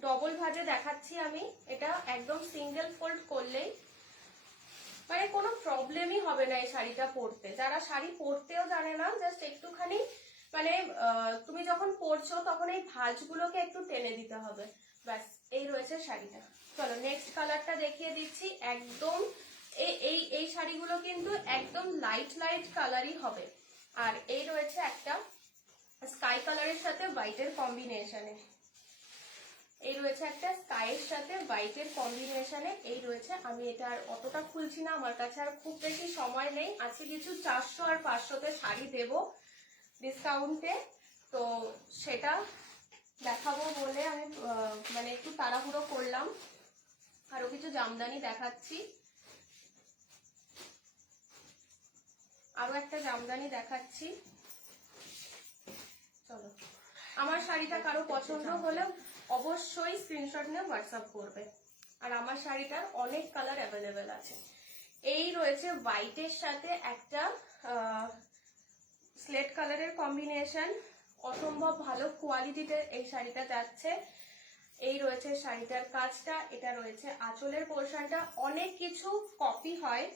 ডবল ভাঁজে দেখাচ্ছি আমি এটা একদম সিঙ্গেল ফোল্ড করলেই মানে কোনো প্রবলেমই হবে না এই শাড়িটা পরতে যারা শাড়ি পরতেও জানে না জাস্ট একটুখানি মানে তুমি যখন পরছো তখন এই ভাঁজগুলোকে একটু টেনে দিতে হবে ব্যাস এই রয়েছে শাড়িটা চলো নেক্সট কালারটা দেখিয়ে দিচ্ছি একদম এই শাড়িগুলো কিন্তু একদম লাইট লাইট কালারই হবে আর এই রয়েছে একটা স্কাই কালারের সাথে হোয়াইটের কম্বিনেশনে এই রয়েছে একটা স্কাইয়ের সাথে হোয়াইটের কম্বিনেশনে এই রয়েছে আমি এটা আর অতটা খুলছি না আমার কাছে আর খুব বেশি সময় নেই আছে কিছু 400 আর 500 শাড়ি দেব ডিসকাউন্টে তো সেটা দেখাবো বলে আমি মানে একটু তাড়াহুড়ো করলাম আরো কিছু জামদানি দেখাচ্ছি, আরো একটা জামদানি দেখাচ্ছি। চলো, আমার শাড়িটা কারো পছন্দ হলে অবশ্যই স্ক্রিনশট নিয়ে হোয়াটসঅ্যাপ করবে। আর আমার শাড়িটার অনেক কালার অ্যাভেলেবেল আছে। এই রয়েছে হোয়াইটের সাথে একটা স্লেট কালারের কম্বিনেশন, অসম্ভব ভালো কোয়ালিটিতে এই শাড়িটা যাচ্ছে। এই রয়েছে শাড়িটার কাজটা, এটা রয়েছে আঁচলের পোর্শনটা। অনেক কিছু কপি হয়,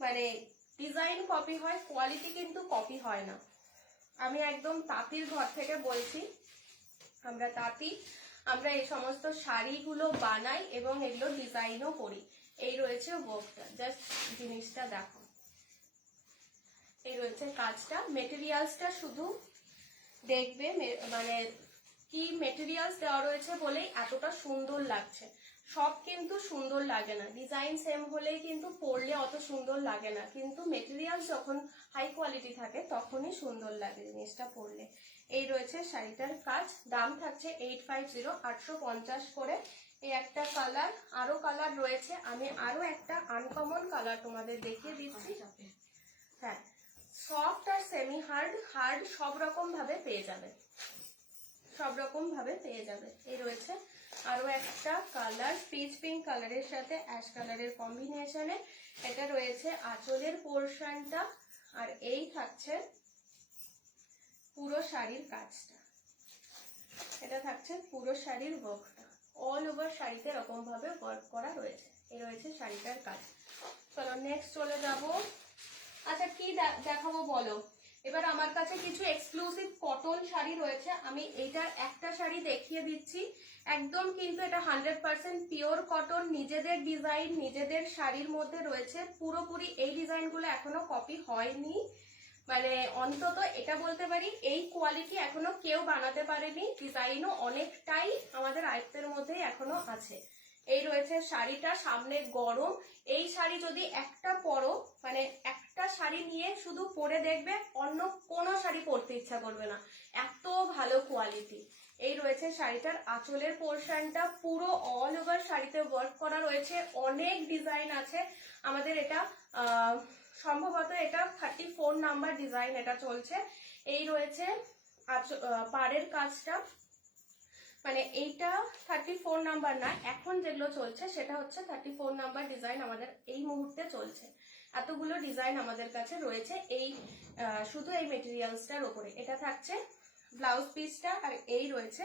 মানে ডিজাইন কপি হয়, কোয়ালিটি কিন্তু কপি হয় না। আমি একদম তাঁতির ঘর থেকে বলছি, আমরা তাঁতি, আমরা এই সমস্ত শাড়িগুলো বানাই এবং এগুলো ডিজাইনও করি। এই রয়েছে ওয়ার্কটা, জাস্ট জিনিসটা দেখো। এই রয়েছে কাজটা, মেটেরিয়ালসটা শুধু দেখবে, মানে কি মেটেরিয়ালস দেওয়া রয়েছে বলেই এতটা সুন্দর লাগছে। সব কিন্তু সুন্দর লাগে না, ডিজাইন সেম হলেই কিন্তু পরলে অত সুন্দর লাগে না, কিন্তু মেটেরিয়ালস যখন হাই কোয়ালিটি থাকে তখনই সুন্দর লাগে জিনিসটা পরলে। এই রয়েছে শাড়িটার কাজ, দাম থাকছে 850, 850 করে। এই একটা কালার, আরো কালার রয়েছে, আমি আরো একটা আনকমন কালার তোমাদের দেখিয়ে দিচ্ছি। হ্যাঁ, সফট আর সেমি হার্ড, হার্ড সব রকম ভাবে পেয়ে যাবে, সব রকম ভাবে পেয়ে যাবে। এই রয়েছে আরো একটা কালার, পিচ পিঙ্ক কালারের সাথে অ্যাশ কালারের কম্বিনেশনে। এটা রয়েছে আঁচলের পোর্শনটা, আর এই থাকছে পুরো শাড়ির কাজটা। এটা থাকছে পুরো শাড়ির ওয়ার্কটা, অল ওভার শাড়িতে এরকম ভাবে ওয়ার্ক করা রয়েছে। এই রয়েছে শাড়িটার কাজ। চলো নেক্সট চলে যাব। আচ্ছা কি দেখাবো বলো, এবার আমার কাছে কিছু এক্সক্লুসিভ কটন শাড়ি রয়েছে। আমি এইটার একটা শাড়ি দেখিয়ে দিচ্ছি, একদম কিন্তু এটা 100% পিওর কটন, নিজেদের ডিজাইন, নিজেদের শাড়ির মধ্যে রয়েছে পুরোপুরি। এই ডিজাইনগুলো এখনো কপি হয়নি, মানে অন্তত এটা বলতে পারি এই কোয়ালিটি এখনো কেউ বানাতে পারেনি। ডিজাইনও অনেকটাই আমাদের আয়ত্তের মধ্যেই এখনো আছে। এই রয়েছে শাড়িটা, সামনে গরম, এই শাড়ি যদি একটা পরো, মানে একটা শাড়ি নিয়ে শুধু পরে দেখবে, অন্য কোনো শাড়ি পরতে ইচ্ছা করবে না, এত ভালো কোয়ালিটি। এই রয়েছে শাড়িটার আঁচলের পোর্শনটা, পুরো অল ওভার শাড়িতে ওয়ার্ক করা রয়েছে, অনেক ডিজাইন আছে আমাদের। এটা সম্ভবত এটা 34 নাম্বার ডিজাইন এটা চলছে। এই রয়েছে পাড়ের কাজটা, মানে এইটা 34 নাম্বার না, এখন যেগুলো চলছে সেটা হচ্ছে 34 নাম্বার ডিজাইন আমাদের এই মুহূর্তে চলছে। এতগুলো ডিজাইন আমাদের কাছে রয়েছে এই শুধু এই মেটেরিয়ালসটার উপরে। এটা থাকছে ব্লাউজ পিসটা, আর এই রয়েছে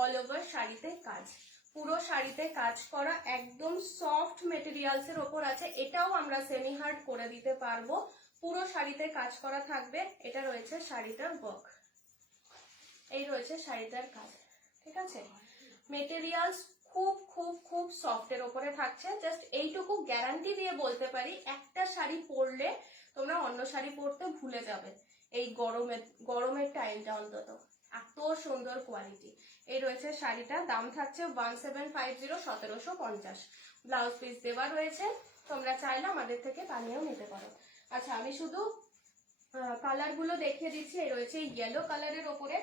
অল ওভার শাড়িতে কাজ, পুরো শাড়িতে কাজ করা, একদম সফট মেটেরিয়ালস এর ওপর আছে। এটাও আমরা সেমি হার্ড করে দিতে পারবো, পুরো শাড়িতে কাজ করা থাকবে। এটা রয়েছে শাড়িটার ওয়ার্ক, এই রয়েছে শাড়িটার কাজ, ঠিক আছে। মেটেরিয়ালস খুব খুব খুব সফটের ওপরে থাকছে। জাস্ট এইটুকু গ্যারান্টি দিয়ে বলতে পারি, একটা শাড়ি পরলে তোমরা অন্য শাড়ি পরতে ভুলে যাবে এই গরমের টাইমটা অন্তত, এত সুন্দর কোয়ালিটি। এই রয়েছে শাড়িটা, দাম থাকছে 1750, 1750। ব্লাউজ পিস দেওয়া রয়েছে, তোমরা চাইলে আমাদের থেকে বানিয়েও নিতে পারো। আচ্ছা আমি শুধু কালার গুলো দেখিয়ে দিচ্ছি। এই রয়েছে ইয়েলো কালারের ওপরে।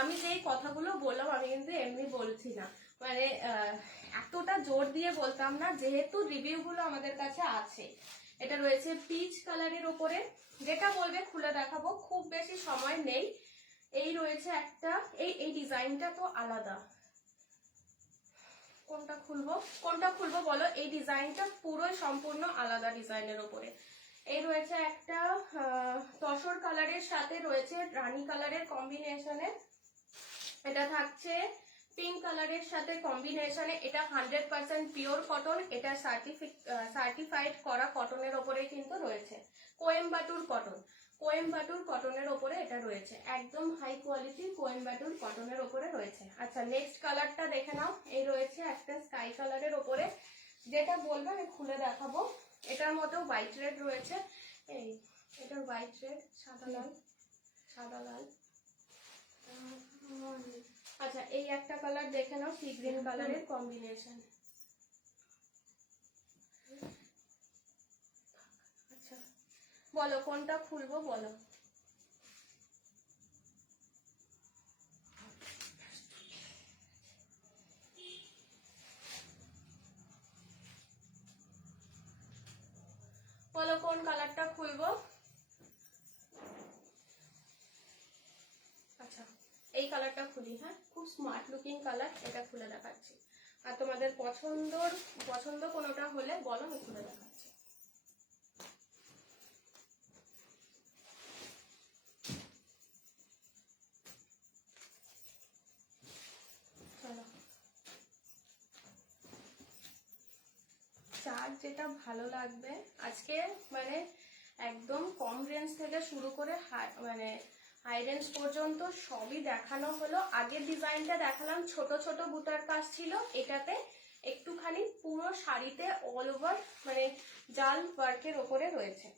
আমি যেই কথাগুলো বললাম আমি কিন্তু এমনি বলছি না, মানে এতটা জোর দিয়ে বলতাম না, যেহেতু রিভিউ গুলো আমাদের কাছে আছে। এটা রয়েছে পিচ কালারের ওপরে, যেটা বলবে খুলে দেখাবো, খুব বেশি সময় নেই। এই রয়েছে একটা, এই ডিজাইনটা তো আলাদা, কোনটা খুলবো বলো, এই ডিজাইনটা পুরোই সম্পূর্ণ আলাদা ডিজাইনের ওপরে। এই রয়েছে একটা তসর কালারের সাথে রয়েছে রানী কালারের কম্বিনেশনে, এটা থাকছে পিঙ্ক কালারের সাথে কম্বিনেশনে। এটা 100% পিওর কটন, এটা সার্টিফাইড করা কটনের ওপরে কিন্তু রয়েছে, কোয়েম্বাটুর কটন, কোয়েম্বাটুর কটনের ওপরে এটা রয়েছে, একদম হাই কোয়ালিটি কোয়েম্বাটুর কটনের ওপরে রয়েছে। আচ্ছা নেক্সট কালারটা দেখে নাও। এই রয়েছে একটা স্কাই কালারের ওপরে, যেটা বলবো আমি খুলে দেখাবো। এটার মধ্যেও হোয়াইট রেড রয়েছে, এই এটা হোয়াইট রেড, সাদা লাল, সাদা লাল। আচ্ছা এই একটা কালার দেখে নাও, সি গ্রিন কালারের কম্বিনেশন। আচ্ছা বলো কোনটা খুলবো বলো। কোন কালারটা খুলবো? আচ্ছা, এই কালারটা খুলি। হ্যাঁ, খুব স্মার্ট লুকিং কালার, এটা খুলে দেখাচ্ছি। আর তোমাদের পছন্দ কোনোটা হলে বলো, আমি খুলে দেখাচ্ছি। চলো, যার যেটা ভালো লাগবে। আজকে মানে একদম কম রেঞ্জ থেকে শুরু করে মানে হাই রেঞ্জ পর্যন্ত সবই দেখানো হলো। আগের ডিজাইনটা দেখালাম, ছোট ছোট বুটার কাজ ছিল। এটাতে একটুখানি পুরো শাড়িতে অল ওভার মানে জাল ওয়ার্কের ওপরে রয়েছে।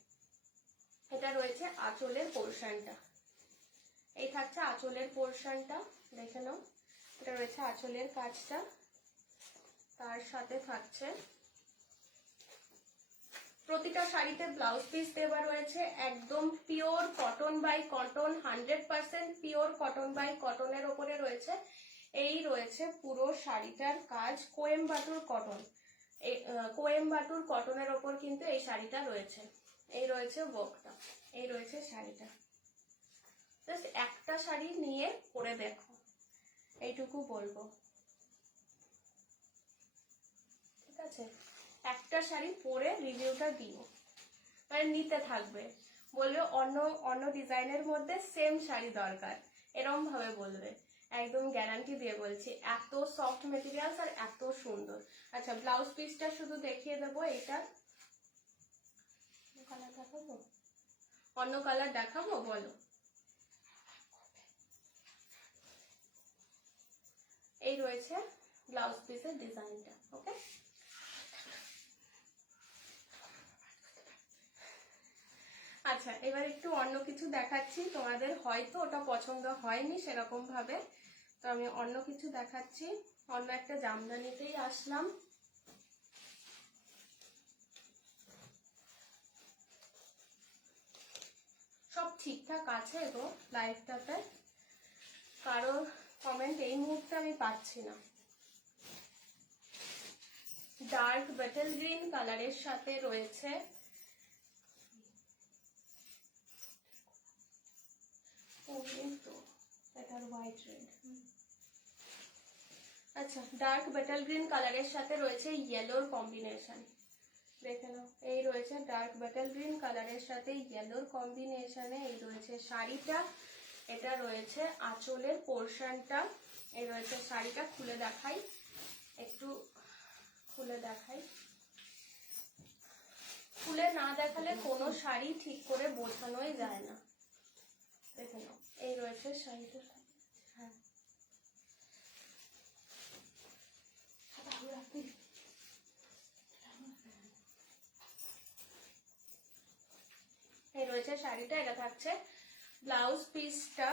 এটা রয়েছে আঁচলের পোর্শনটা, এই থাকছে আঁচলের পোর্শনটা, দেখে নাও। এটা রয়েছে আঁচলের কাজটা, তার সাথে থাকছে প্রতিটা শাড়িতে ব্লাউজ পিস দেওয়া রয়েছে একদম pure cotton by cotton, 100% pure cotton by কটনের ওপরে রয়েছে। এই রয়েছে পুরো শাড়িটার কাজ, কোয়েম্বাটুর কটন, কোয়েম্বাটুর কটনের ওপর কিন্তু এই শাড়িটা রয়েছে। এই রয়েছে ওয়ার্কটা, এই রয়েছে শাড়িটা। জাস্ট একটা শাড়ি নিয়ে পরে দেখো, এইটুকু বলবো, ঠিক আছে? একটা শাড়ি পরে রিভিউটা দিও, মানে নিতে থাকবে, বলবে অন্য ডিজাইনের মধ্যে সেম শাড়ি দরকার, এরকম ভাবে বলবে। একদম গ্যারান্টি দিয়ে বলছি, এত সফট মেটেরিয়ালস আর এত সুন্দর। আচ্ছা, ব্লাউজ পিসটা শুধু দেখিয়ে দেবো। এটা কালার দেখাবো, অন্য কালার দেখাবো, বলো। এই রয়েছে ব্লাউজ পিসের ডিজাইনটা। ওকে, আচ্ছা, এবার একটু অন্য কিছু দেখাচ্ছি। তোমাদের হয়তো ওটা পছন্দ হয়নি সেরকম ভাবে, তো আমি অন্য কিছু দেখাচ্ছি। অন্য একটা জামদানিতেই আসলাম। সব ঠিকঠাক আছে গো লাইফটাতে, কারোর কমেন্ট এই মুহূর্তে আমি পাচ্ছি না। ডার্ক বাটল গ্রিন কালারের সাথে রয়েছে হোয়াইট রেড। আচ্ছা, ডার্ক বাটল গ্রিন কালারের সাথে রয়েছে ইয়েলোর কম্বিনেশন, দেখে নাও। এই রয়েছে ডার্ক বাটল গ্রিন কালারের সাথে ইয়েলোর কম্বিনেশনে এই রয়েছে শাড়িটা। এটা রয়েছে আঁচলের পোর্শনটা, এই রয়েছে শাড়িটা। খুলে দেখাই, একটু খুলে দেখাই। খুলে না দেখালে কোনো শাড়ি ঠিক করে বোঝানোই যায় না, দেখে নাও। এই রয়েছে শাড়িটা। হ্যাঁ, এই রয়েছে শাড়িটা। এটা থাকছে ব্লাউজ পিসটা,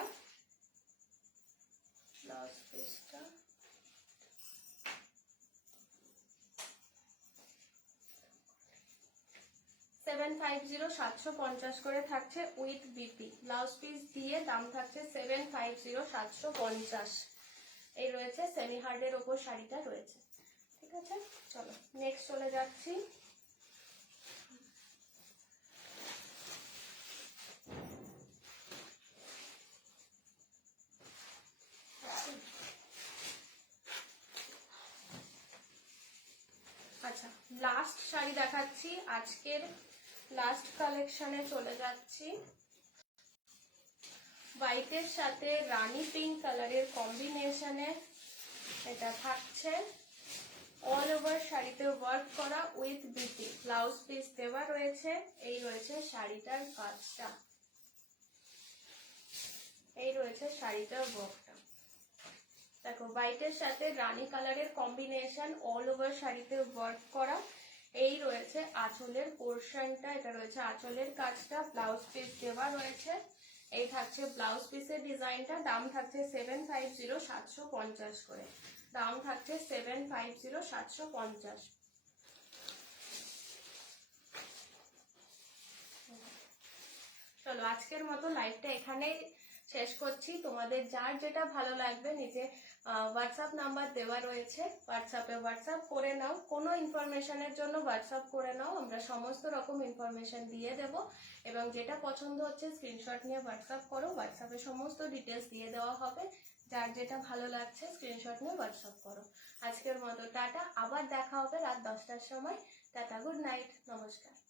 750 করে থাকছে উইথ বিপি। ব্লাউজ পিস দিয়ে দাম থাকছে 750 এই রয়েছে সেমি হার্ডের ওপর শাড়িটা রয়েছে, ঠিক আছে? চলো নেক্সট চলে যাচ্ছি। আচ্ছা, লাস্ট শাড়ি দেখাচ্ছি, আজকের লাস্ট কালেকশনে চলে যাচ্ছি। হোয়াইটের সাথে রানী পিঙ্ক কালারের কম্বিনেশনে এটা থাকছে অল ওভার শাড়িতে ওয়ার্ক করা উইথ বিপি। ব্লাউজ পিস দেওয়া রয়েছে। এই রয়েছে শাড়িটার কাজটা, এই রয়েছে শাড়িটার ওয়ার্কটা। দেখো, হোয়াইটের সাথে রানী কালারের কম্বিনেশন, অল ওভার শাড়িতে ওয়ার্ক করা। এই রয়েছে আঁচলের পোর্শনটা, এটা রয়েছে আঁচলের কাজটা। ব্লাউজ পিস দেওয়া রয়েছে। এই থাকছে ব্লাউজ পিসের ডিজাইনটা। দাম থাকছে 750 করে, দাম থাকছে 750। চলো আজকের মতো লাইভটা এখানেই শেষ করছি। তোমাদের যার যেটা ভালো লাগবে নিজে হোয়াটসঅ্যাপ নাম্বার দেওয়া রয়েছে, হোয়াটসঅ্যাপে হোয়াটসঅ্যাপ করে নাও, কোনো ইনফরমেশনের জন্য হোয়াটসঅ্যাপ করে নাও, আমরা সমস্ত রকম ইনফরমেশন দিয়ে দেব। এবং যেটা পছন্দ হচ্ছে স্ক্রিনশট নিয়ে হোয়াটসঅ্যাপ করো, হোয়াটসঅ্যাপে সমস্ত ডিটেলস দিয়ে দেওয়া হবে। যার যেটা ভালো লাগছে স্ক্রিনশট নিয়ে হোয়াটসঅ্যাপ করো। আজকের মতো টাটা, আবার দেখা হবে রাত 10টার সময়। টাটা, গুড নাইট, নমস্কার।